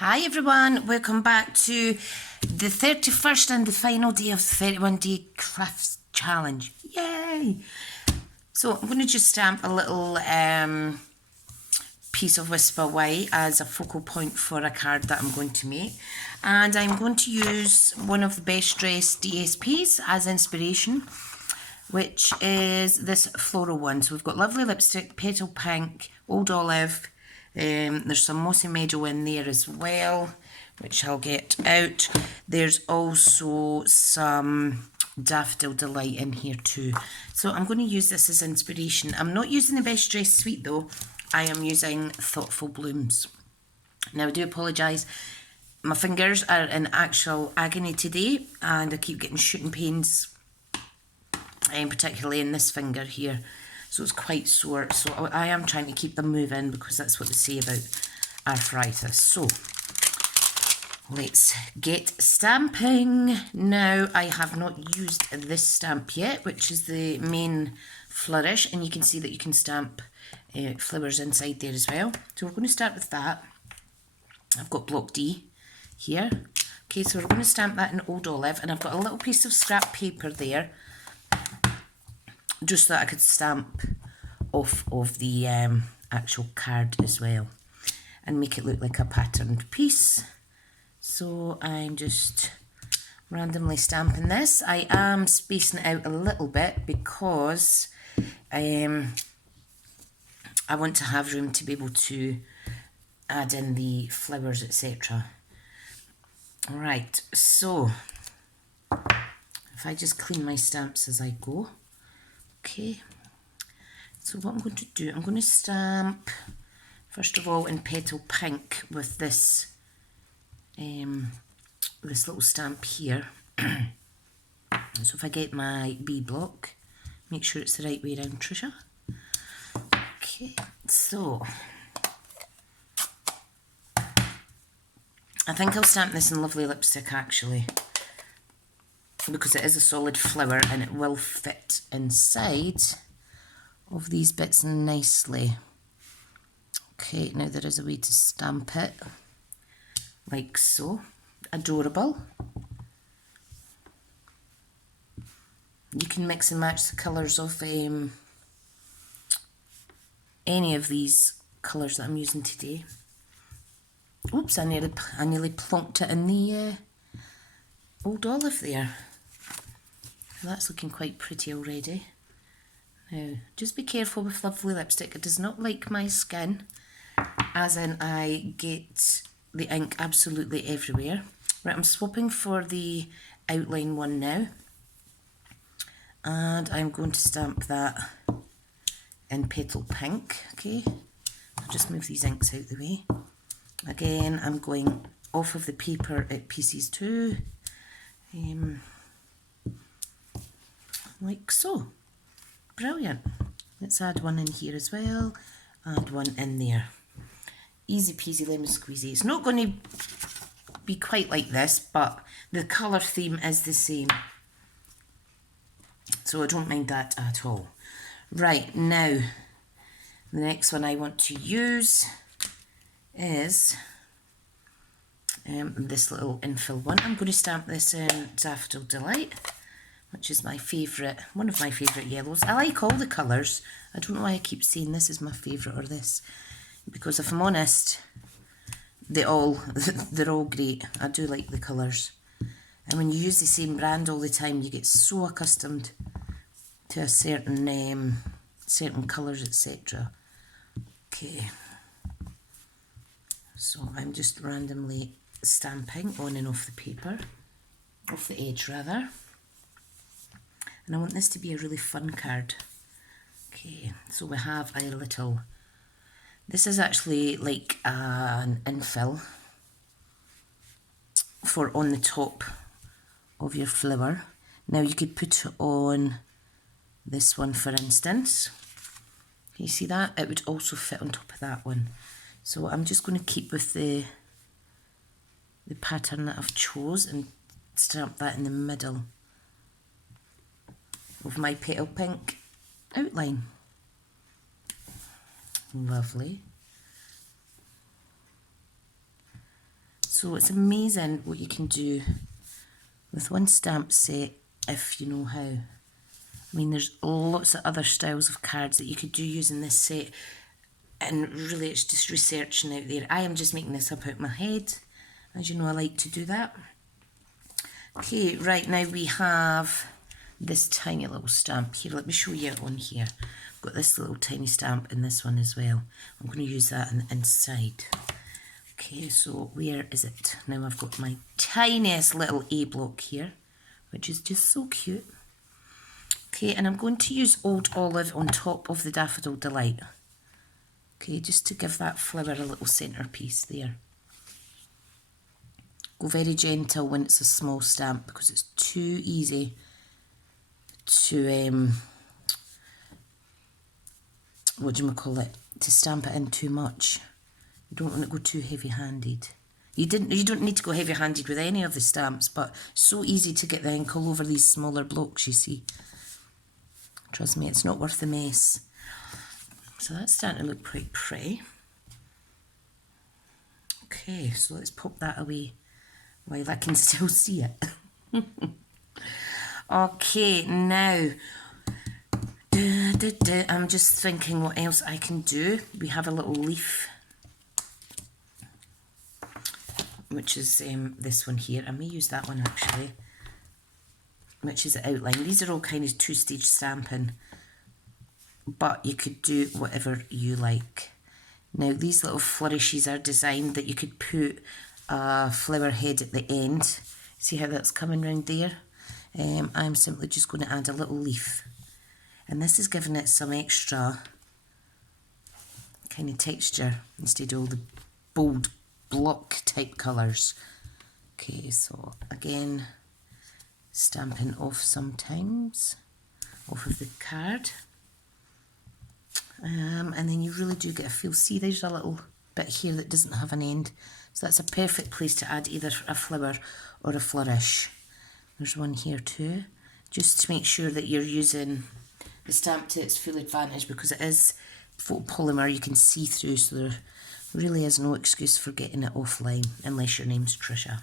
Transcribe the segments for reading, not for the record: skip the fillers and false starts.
Hi everyone, welcome back to the 31st and the final day of the 31-day crafts challenge. Yay! So I'm going to just stamp a little piece of Whisper White as a focal point for a card that I'm going to make. And I'm going to use one of the Best Dressed DSPs as inspiration, which is this floral one. So we've got lovely lipstick, petal pink, old olive. There's some mossy meadow in there as well, which I'll get out. There's also some daffodil delight in here too. So I'm going to use this as inspiration. I'm not using the Best Dressed suite though. I am using Thoughtful Blooms. Now I do apologise. My fingers are in actual agony today and I keep getting shooting pains, particularly in this finger here. So it's quite sore. So I am trying to keep them moving because that's what they say about arthritis. So let's get stamping. Now I have not used this stamp yet, which is the main flourish, and you can see that you can stamp flowers inside there as well. So we're going to start with that. I've got block D here. Okay, so we're going to stamp that in old olive, and I've got a little piece of scrap paper there, just so that I could stamp off of the actual card as well and make it look like a patterned piece. So I'm just randomly stamping this. I am spacing it out a little bit because I want to have room to be able to add in the flowers, etc. Right, so if I just clean my stamps as I go. Okay, so what I'm going to do, I'm going to stamp first of all in petal pink with this this little stamp here. So if I get my B block, make sure it's the right way around, Tricia. Okay, so I think I'll stamp this in lovely lipstick actually, because it is a solid flower and it will fit inside of these bits nicely. Okay, now there is a way to stamp it like so. Adorable. You can mix and match the colours of any of these colours that I'm using today. Oops, I nearly plonked it in the old olive there. That's looking quite pretty already. Now, just be careful with lovely lipstick. It does not like my skin, as in I get the ink absolutely everywhere. Right, I'm swapping for the outline one now. And I'm going to stamp that in petal pink. Okay, I'll just move these inks out the way. Again, I'm going off of the paper at pieces too. Like so. Brilliant. Let's add one in here as well. Add one in there. Easy peasy lemon squeezy. It's not going to be quite like this, but the colour theme is the same. So I don't mind that at all. Right, now the next one I want to use is this little infill one. I'm going to stamp this in Daffodil Delight, which is my favourite, one of my favourite yellows. I like all the colours. I don't know why I keep saying this is my favourite or this, because if I'm honest, they're all great. I do like the colours. And when you use the same brand all the time, you get so accustomed to a certain colours, etc. Okay. So I'm just randomly stamping on and off the paper, off the edge rather. And I want this to be a really fun card. Okay, so we have a little, this is actually like an infill for on the top of your flower. Now you could put it on this one for instance. Can you see that? It would also fit on top of that one. So I'm just going to keep with the pattern that I've chose and stamp that in the middle of my petal pink outline. Lovely. So it's amazing what you can do with one stamp set if you know how. I mean, there's lots of other styles of cards that you could do using this set, and really it's just researching out there. I am just making this up out of my head. As you know, I like to do that. Okay, right, now we have this tiny little stamp here. Let me show you it on here. I've got this little tiny stamp in this one as well. I'm going to use that on the inside. Okay, so where is it? Now I've got my tiniest little A block here, which is just so cute. Okay, and I'm going to use Old Olive on top of the Daffodil Delight. Okay, just to give that flower a little centrepiece there. Go very gentle when it's a small stamp because it's too easy to, to stamp it in too much. You don't want to go too heavy-handed. You don't need to go heavy-handed with any of the stamps, but so easy to get the ink all over these smaller blocks, you see. Trust me, it's not worth the mess. So that's starting to look quite pretty. Okay, so let's pop that away while I can still see it. Okay, now, I'm just thinking what else I can do. We have a little leaf, which is this one here. I may use that one actually, which is the outline. These are all kind of two-stage stamping, but you could do whatever you like. Now these little flourishes are designed that you could put a flower head at the end. See how that's coming round there? I'm simply just going to add a little leaf, and this is giving it some extra kind of texture instead of all the bold block type colours. Okay, so again, stamping off sometimes off of the card, and then you really do get a feel. See, there's a little bit here that doesn't have an end, so that's a perfect place to add either a flower or a flourish. There's one here too, just to make sure that you're using the stamp to its full advantage, because it is photopolymer, you can see through, so there really is no excuse for getting it offline, unless your name's Tricia.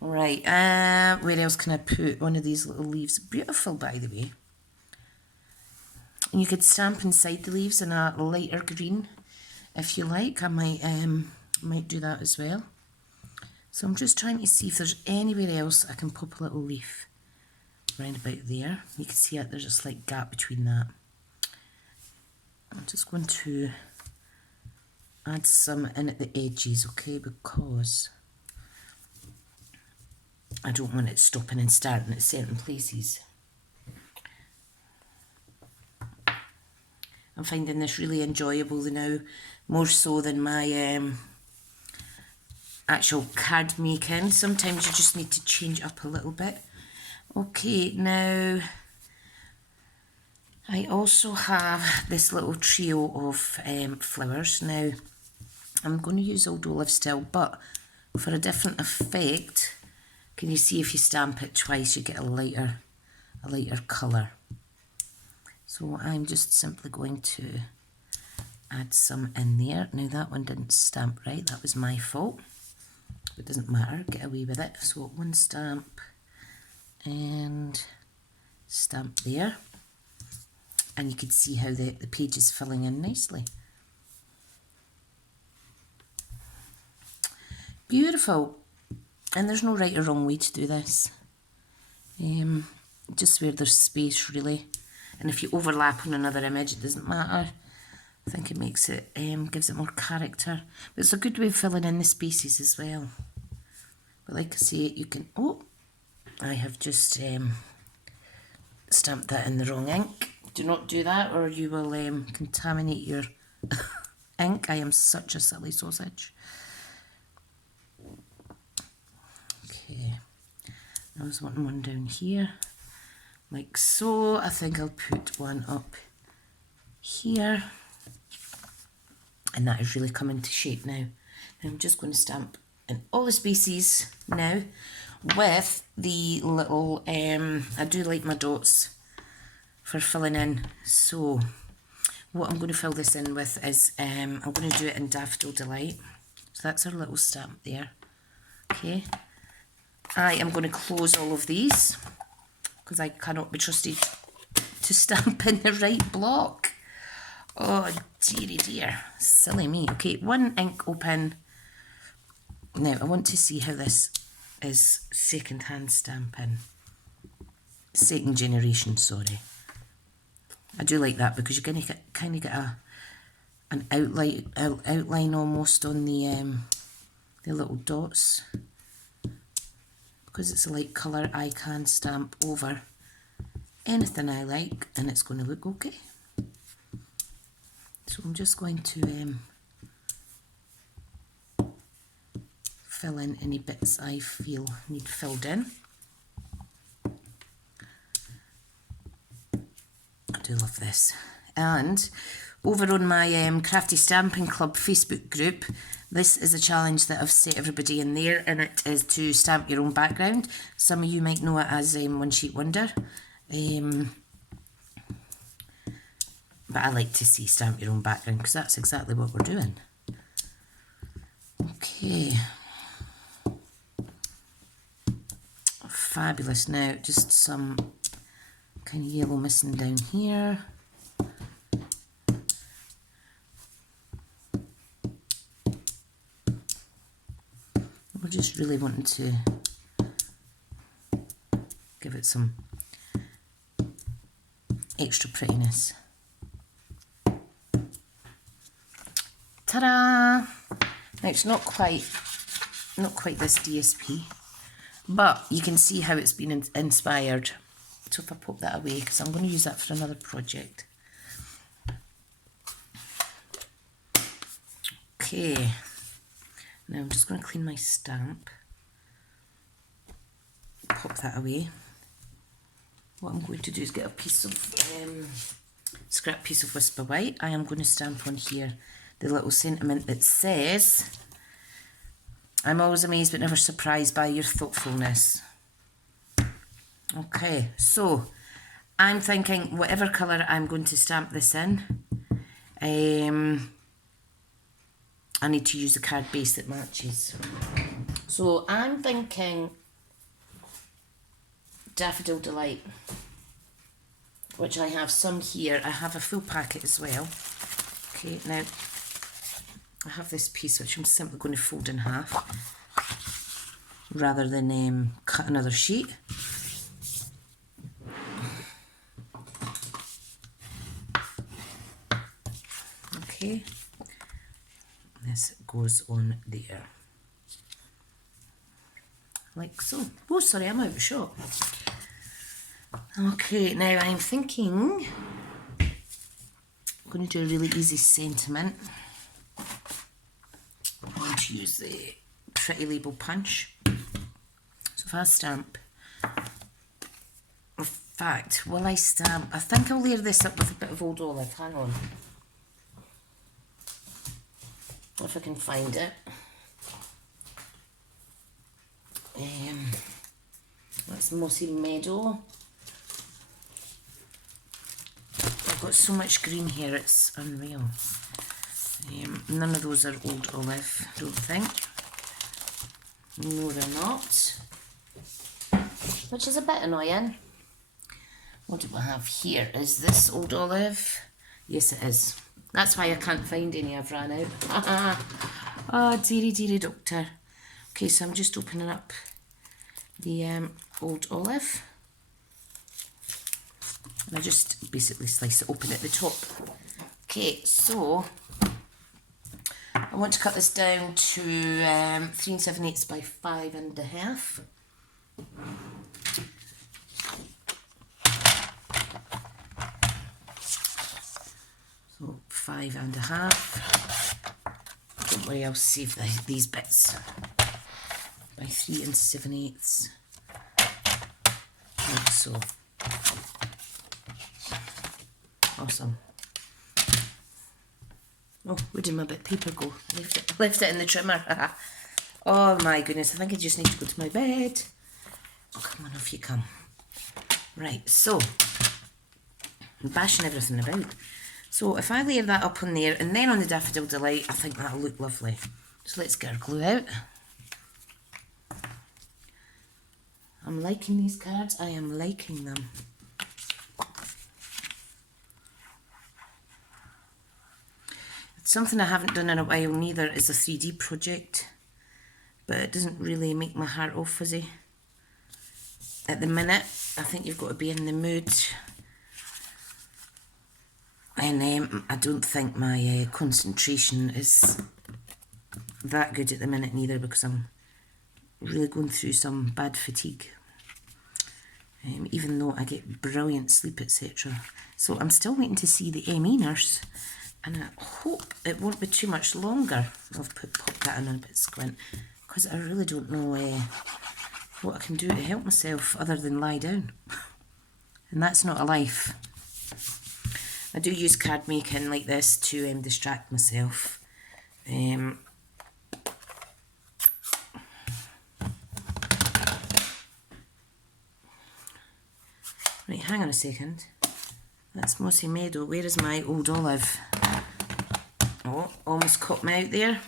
Right, where else can I put one of these little leaves? Beautiful, by the way. And you could stamp inside the leaves in a lighter green if you like. I might do that as well. So I'm just trying to see if there's anywhere else I can pop a little leaf round about there. You can see that there's a slight gap between that. I'm just going to add some in at the edges, okay, because I don't want it stopping and starting at certain places. I'm finding this really enjoyable now, more so than my actual card making. Sometimes you just need to change up a little bit. Okay, now I also have this little trio of flowers. Now I'm going to use Old Olive still, but for a different effect, can you see if you stamp it twice you get a lighter colour. So I'm just simply going to add some in there. Now that one didn't stamp right, that was my fault. It doesn't matter, get away with it. So one stamp and stamp there. And you can see how the page is filling in nicely. Beautiful. And there's no right or wrong way to do this. Just where there's space, really. And if you overlap on another image, it doesn't matter. I think it makes it, gives it more character. But it's a good way of filling in the spaces as well. But like I say, you can, oh, I have just stamped that in the wrong ink. Do not do that or you will contaminate your ink. I am such a silly sausage. Okay, I was wanting one down here, like so. I think I'll put one up here. And that is really coming to shape now. And I'm just going to stamp in all the spaces now with the little, I do like my dots for filling in. So what I'm going to fill this in with is, I'm going to do it in Daffodil Delight. So that's our little stamp there. Okay. I am going to close all of these because I cannot be trusted to stamp in the right block. Oh dearie dear, silly me. Okay, one ink open. Now I want to see how this is second hand stamping. Second generation, sorry. I do like that because you're going to kind of get an outline almost on the little dots. Because it's a light colour, I can stamp over anything I like and it's going to look okay. So I'm just going to fill in any bits I feel need filled in. I do love this. And over on my Crafty Stamping Club Facebook group, this is a challenge that I've set everybody in there, and it is to stamp your own background. Some of you might know it as One Sheet Wonder. But I like to see stamp your own background because that's exactly what we're doing. Okay. Fabulous. Now, just some kind of yellow missing down here. We're just really wanting to give it some extra prettiness. Ta-da! Now it's not quite this DSP, but you can see how it's been inspired. So if I pop that away, because I'm going to use that for another project. Okay. Now I'm just going to clean my stamp. Pop that away. What I'm going to do is get a piece of scrap piece of Whisper White. I am going to stamp on here the little sentiment that says, "I'm always amazed but never surprised by your thoughtfulness." Okay, so I'm thinking whatever colour I'm going to stamp this in, I need to use a card base that matches. So I'm thinking Daffodil Delight, which I have some here. I have a full packet as well. Okay, now I have this piece which I'm simply going to fold in half rather than cut another sheet. Okay, this goes on there, like so. Oh, sorry, I'm out of shot. Okay, now I'm thinking I'm going to do a really easy sentiment. I'm going to use the Pretty Label Punch. So if I stamp, in fact, will I stamp? I think I'll layer this up with a bit of Old Olive. Hang on. If I can find it. That's Mossy Meadow. I've got so much green here, it's unreal. None of those are Old Olive, I don't think. No, they're not. Which is a bit annoying. What do I have here? Is this Old Olive? Yes, it is. That's why I can't find any, I've ran out. Oh, dearie, dearie doctor. Okay, so I'm just opening up the Old Olive. And I just basically slice it open at the top. Okay, so I want to cut this down to 3 7/8 by 5.5. So 5.5. Don't worry, I'll save these bits. By 3 7/8. Like so. Awesome. Oh, where did my bit of paper go? Left it in the trimmer. Oh my goodness, I think I just need to go to my bed. Oh, come on, off you come. Right, so I'm bashing everything about. So if I layer that up on there and then on the Daffodil Delight, I think that'll look lovely. So let's get our glue out. I'm liking these cards, I am liking them. Something I haven't done in a while neither is a 3D project, but it doesn't really make my heart all fuzzy. At the minute, I think you've got to be in the mood, and I don't think my concentration is that good at the minute neither, because I'm really going through some bad fatigue, even though I get brilliant sleep, etc. So I'm still waiting to see the ME nurse, and I hope it won't be too much longer. I've popped that in a bit squint, because I really don't know what I can do to help myself other than lie down. And that's not a life. I do use card making like this to distract myself. Right, hang on a second. That's Mossy Meadow. Where is my old olive? Oh, almost caught me out there.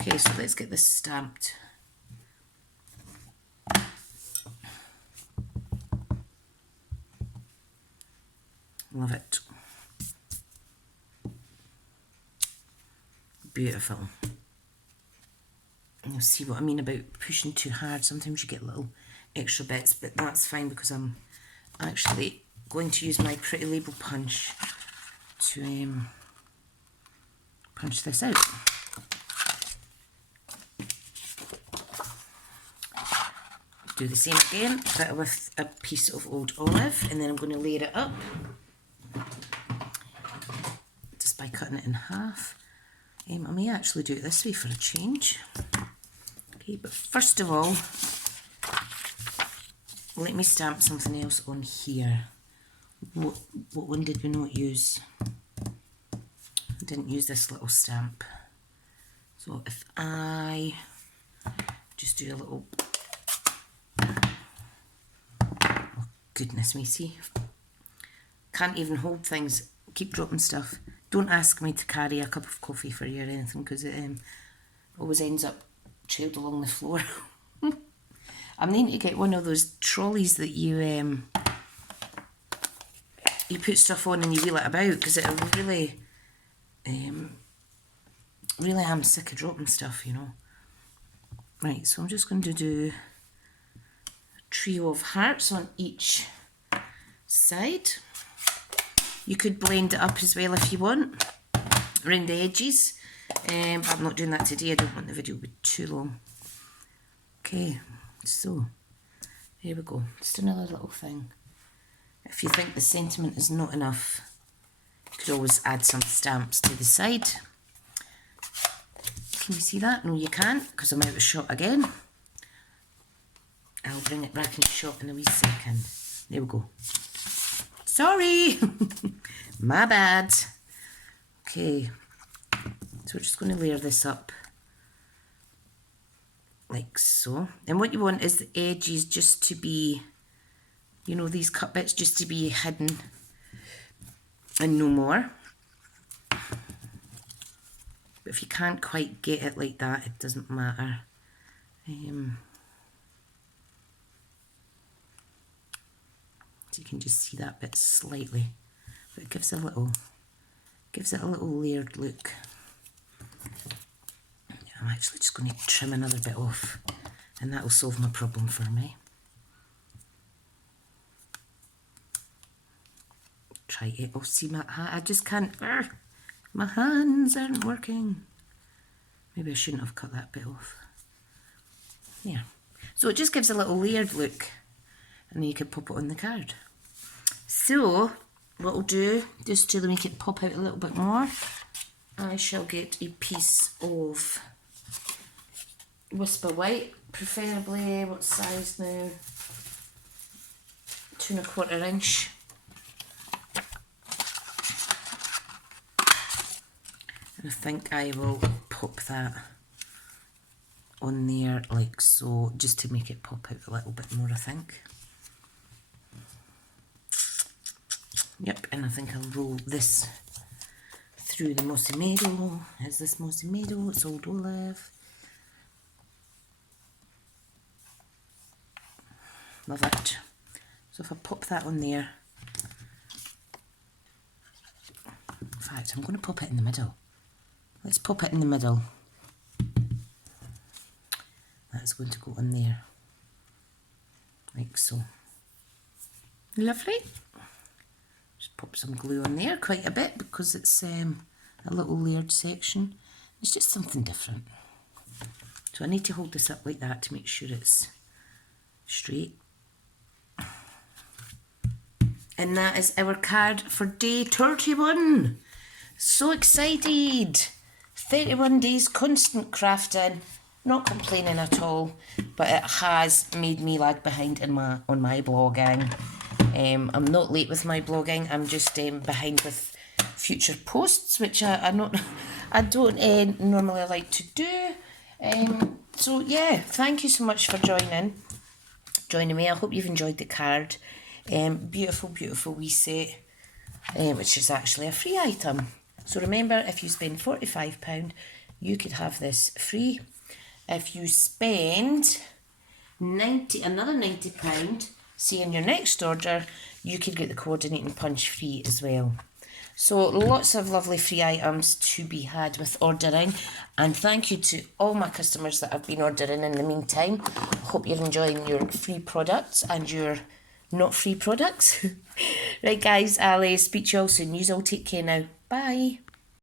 Okay, so let's get this stamped. Love it. Beautiful. You'll see what I mean about pushing too hard. Sometimes you get little extra bits, but that's fine because I'm actually going to use my Pretty Label punch to punch this out. Do the same again, but with a piece of old olive, and then I'm going to layer it up just by cutting it in half. I may actually do it this way for a change. Okay, but first of all, let me stamp something else on here. What one did we not use? I didn't use this little stamp. So if I just do a little... Oh, goodness me, see? Can't even hold things. Keep dropping stuff. Don't ask me to carry a cup of coffee for you or anything, because it always ends up trailed along the floor. I'm needing to get one of those trolleys that you put stuff on and you wheel it about, because it really am sick of dropping stuff, you know. Right, so I'm just going to do a trio of hearts on each side. You could blend it up as well if you want, around the edges. But I'm not doing that today, I don't want the video to be too long. Okay, so here we go, just another little thing. If you think the sentiment is not enough, you could always add some stamps to the side. Can you see that? No, you can't, because I'm out of shot again. I'll bring it back in shot in a wee second. There we go. Sorry, my bad. Okay, so we're just going to layer this up like so. And what you want is the edges just to be, you know, these cut bits just to be hidden and no more. But if you can't quite get it like that, it doesn't matter. So you can just see that bit slightly, but it gives it a little layered look. I'm actually just going to trim another bit off, and that will solve my problem for me. Try it. Oh, see my hand, I just can't, my hands aren't working. Maybe I shouldn't have cut that bit off. Yeah. So it just gives a little layered look, and then you can pop it on the card. So what I'll do, just to make it pop out a little bit more, I shall get a piece of Whisper White, preferably, what size now? 2 1/4 inch. And I think I will pop that on there like so, just to make it pop out a little bit more, I think. Yep, and I think I'll roll this through the mossy meadow. Is this mossy meadow? It's old olive. Love it. So if I pop that on there, in fact, I'm going to pop it in the middle. Let's pop it in the middle. That's going to go in there, like so. Lovely. Just pop some glue on there, quite a bit, because it's a little layered section. It's just something different. So I need to hold this up like that to make sure it's straight. And that is our card for day 31. So excited. 31 days constant crafting. Not complaining at all, but it has made me lag behind on my blogging. I'm not late with my blogging. I'm just behind with future posts, which I don't normally like to do. So yeah, thank you so much for joining me. I hope you've enjoyed the card. Beautiful, beautiful wee set, which is actually a free item. So remember, if you spend £45, you could have this free. If you spend another £90, see in your next order, you could get the coordinating punch free as well. So lots of lovely free items to be had with ordering, and thank you to all my customers that have been ordering in the meantime. Hope you're enjoying your free products and your not free products. Right guys, I'll speak to you all soon. You all take care now. Bye.